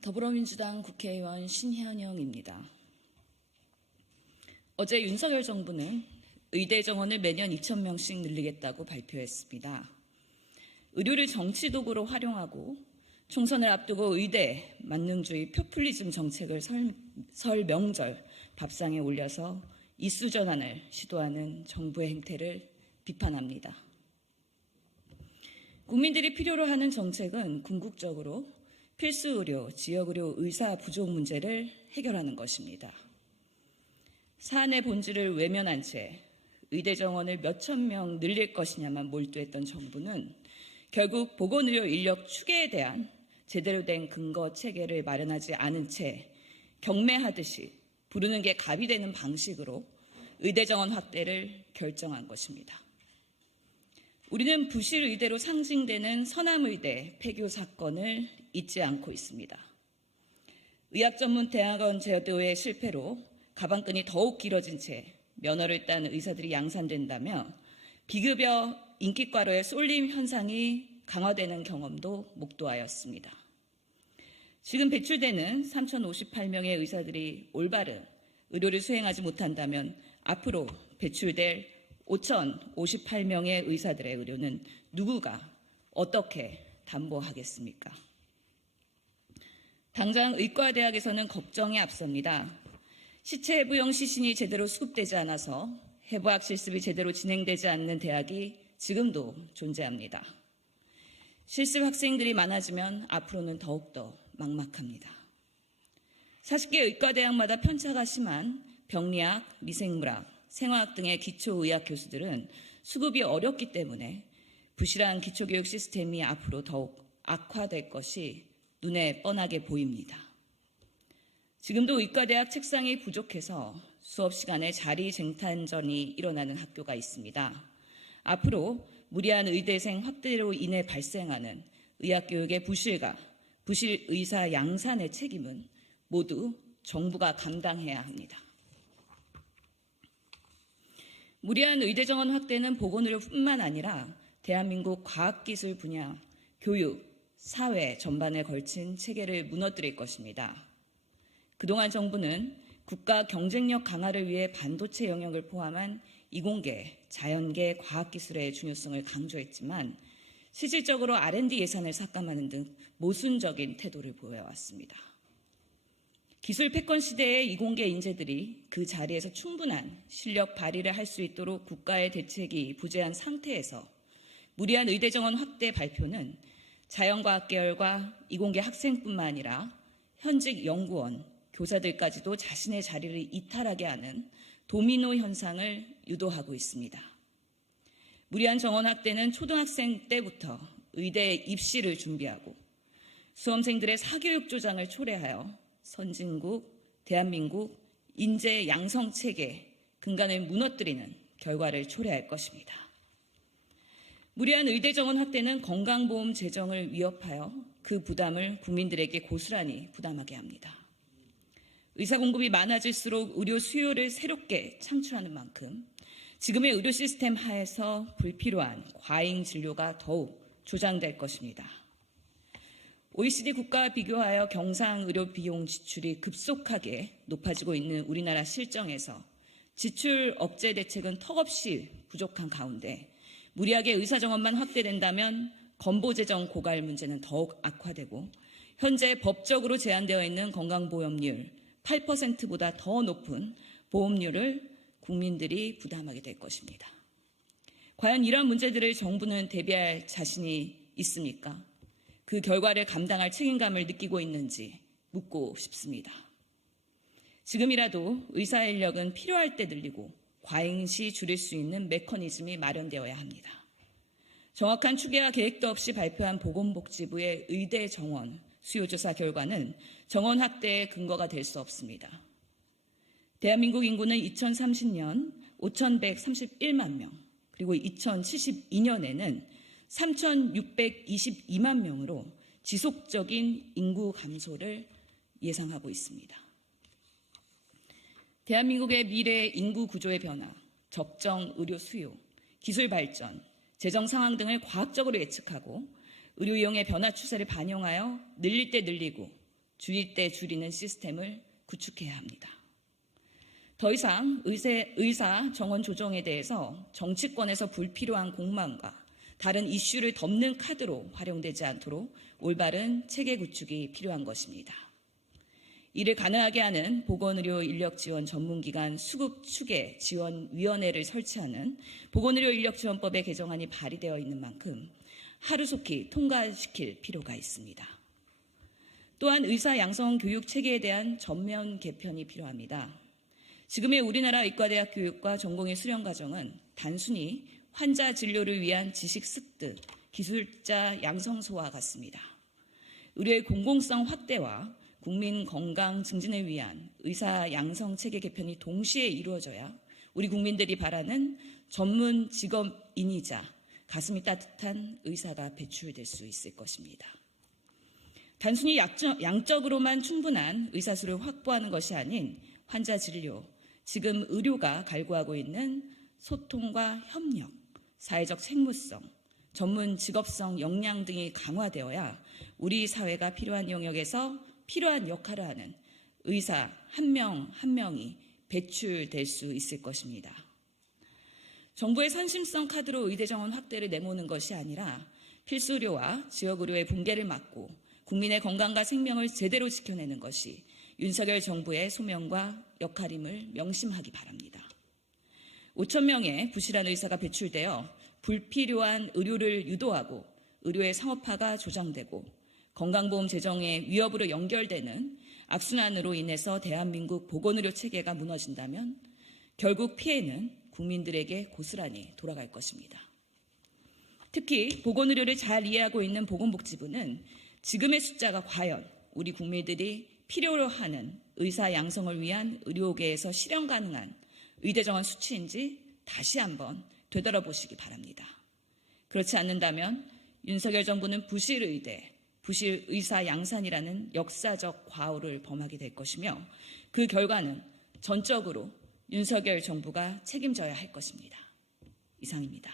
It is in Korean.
더불어민주당 국회의원 신현영입니다. 어제 윤석열 정부는 의대 정원을 매년 2,000명씩 늘리겠다고 발표했습니다. 의료를 정치 도구로 활용하고 총선을 앞두고 의대, 만능주의, 포퓰리즘 정책을 설 명절 밥상에 올려서 이수 전환을 시도하는 정부의 행태를 비판합니다. 국민들이 필요로 하는 정책은 궁극적으로 필수 의료, 지역 의료 의사 부족 문제를 해결하는 것입니다. 사안의 본질을 외면한 채 의대 정원을 몇천 명 늘릴 것이냐만 몰두했던 정부는 결국 보건의료 인력 추계에 대한 제대로 된 근거 체계를 마련하지 않은 채 경매하듯이 부르는 게 갑이 되는 방식으로 의대 정원 확대를 결정한 것입니다. 우리는 부실 의대로 상징되는 서남의대 폐교 사건을 잊지 않고 있습니다. 의학전문대학원 제도의 실패로 가방끈이 더욱 길어진 채 면허를 딴 의사들이 양산된다며 비급여 인기과로의 쏠림 현상이 강화되는 경험도 목도하였습니다. 지금 배출되는 3,058명의 의사들이 올바른 의료를 수행하지 못한다면 앞으로 배출될 5,058명의 의사들의 의료는 누구가 어떻게 담보하겠습니까? 당장 의과대학에서는 걱정이 앞섭니다. 시체 해부용 시신이 제대로 수급되지 않아서 해부학 실습이 제대로 진행되지 않는 대학이 지금도 존재합니다. 실습 학생들이 많아지면 앞으로는 더욱더 막막합니다. 40개 의과대학마다 편차가 심한 병리학, 미생물학, 생화학 등의 기초의학 교수들은 수급이 어렵기 때문에 부실한 기초교육 시스템이 앞으로 더욱 악화될 것이 눈에 뻔하게 보입니다. 지금도 의과대학 책상이 부족해서 수업 시간에 자리 쟁탈전이 일어나는 학교가 있습니다. 앞으로 무리한 의대생 확대로 인해 발생하는 의학교육의 부실과 부실 의사 양산의 책임은 모두 정부가 감당해야 합니다. 무리한 의대 정원 확대는 보건의료뿐만 아니라 대한민국 과학기술 분야, 교육, 사회 전반에 걸친 체계를 무너뜨릴 것입니다. 그동안 정부는 국가 경쟁력 강화를 위해 반도체 영역을 포함한 이공계, 자연계, 과학기술의 중요성을 강조했지만 실질적으로 R&D 예산을 삭감하는 등 모순적인 태도를 보여왔습니다. 기술 패권 시대의 이공계 인재들이 그 자리에서 충분한 실력 발휘를 할 수 있도록 국가의 대책이 부재한 상태에서 무리한 의대 정원 확대 발표는 자연과학 계열과 이공계 학생뿐만 아니라 현직 연구원, 교사들까지도 자신의 자리를 이탈하게 하는 도미노 현상을 유도하고 있습니다. 무리한 정원 확대는 초등학생 때부터 의대 입시를 준비하고 수험생들의 사교육 조장을 초래하여 선진국, 대한민국 인재 양성 체계 근간을 무너뜨리는 결과를 초래할 것입니다. 무리한 의대 정원 확대는 건강보험 재정을 위협하여 그 부담을 국민들에게 고스란히 부담하게 합니다. 의사 공급이 많아질수록 의료 수요를 새롭게 창출하는 만큼 지금의 의료 시스템 하에서 불필요한 과잉 진료가 더욱 조장될 것입니다. OECD 국가와 비교하여 경상 의료 비용 지출이 급속하게 높아지고 있는 우리나라 실정에서 지출 억제 대책은 턱없이 부족한 가운데 무리하게 의사 정원만 확대된다면 건보 재정 고갈 문제는 더욱 악화되고 현재 법적으로 제한되어 있는 건강보험료 8%보다 더 높은 보험료를 국민들이 부담하게 될 것입니다. 과연 이러한 문제들을 정부는 대비할 자신이 있습니까? 그 결과를 감당할 책임감을 느끼고 있는지 묻고 싶습니다. 지금이라도 의사 인력은 필요할 때 늘리고 과잉시 줄일 수 있는 메커니즘이 마련되어야 합니다. 정확한 추계와 계획도 없이 발표한 보건복지부의 의대 정원 수요조사 결과는 정원 확대의 근거가 될 수 없습니다. 대한민국 인구는 2030년 5,131만 명, 그리고 2072년에는 3,622만 명으로 지속적인 인구 감소를 예상하고 있습니다. 대한민국의 미래 인구 구조의 변화, 적정 의료 수요, 기술 발전, 재정 상황 등을 과학적으로 예측하고 의료 이용의 변화 추세를 반영하여 늘릴 때 늘리고 줄일 때 줄이는 시스템을 구축해야 합니다. 더 이상 의사 정원 조정에 대해서 정치권에서 불필요한 공방과 다른 이슈를 덮는 카드로 활용되지 않도록 올바른 체계 구축이 필요한 것입니다. 이를 가능하게 하는 보건의료 인력 지원 전문기관 수급 추계 지원위원회를 설치하는 보건의료 인력 지원법의 개정안이 발의되어 있는 만큼 하루속히 통과시킬 필요가 있습니다. 또한 의사 양성 교육 체계에 대한 전면 개편이 필요합니다. 지금의 우리나라 의과대학 교육과 전공의 수련 과정은 단순히 환자 진료를 위한 지식 습득, 기술자 양성소와 같습니다. 의료의 공공성 확대와 국민 건강 증진을 위한 의사 양성 체계 개편이 동시에 이루어져야 우리 국민들이 바라는 전문 직업인이자 가슴이 따뜻한 의사가 배출될 수 있을 것입니다. 단순히 양적으로만 충분한 의사수를 확보하는 것이 아닌 환자 진료, 지금 의료가 갈구하고 있는 소통과 협력, 사회적 책무성, 전문 직업성 역량 등이 강화되어야 우리 사회가 필요한 영역에서 필요한 역할을 하는 의사 한 명 한 명이 배출될 수 있을 것입니다. 정부의 선심성 카드로 의대 정원 확대를 내모는 것이 아니라 필수 의료와 지역 의료의 붕괴를 막고 국민의 건강과 생명을 제대로 지켜내는 것이 윤석열 정부의 소명과 역할임을 명심하기 바랍니다. 5천 명의 부실한 의사가 배출되어 불필요한 의료를 유도하고 의료의 상업화가 조장되고 건강보험 재정의 위협으로 연결되는 악순환으로 인해서 대한민국 보건의료 체계가 무너진다면 결국 피해는 국민들에게 고스란히 돌아갈 것입니다. 특히 보건의료를 잘 이해하고 있는 보건복지부는 지금의 숫자가 과연 우리 국민들이 필요로 하는 의사 양성을 위한 의료계에서 실현 가능한 의대 정원 수치인지 다시 한번 되돌아보시기 바랍니다. 그렇지 않는다면 윤석열 정부는 부실 의대, 부실 의사 양산이라는 역사적 과오를 범하게 될 것이며 그 결과는 전적으로 윤석열 정부가 책임져야 할 것입니다. 이상입니다.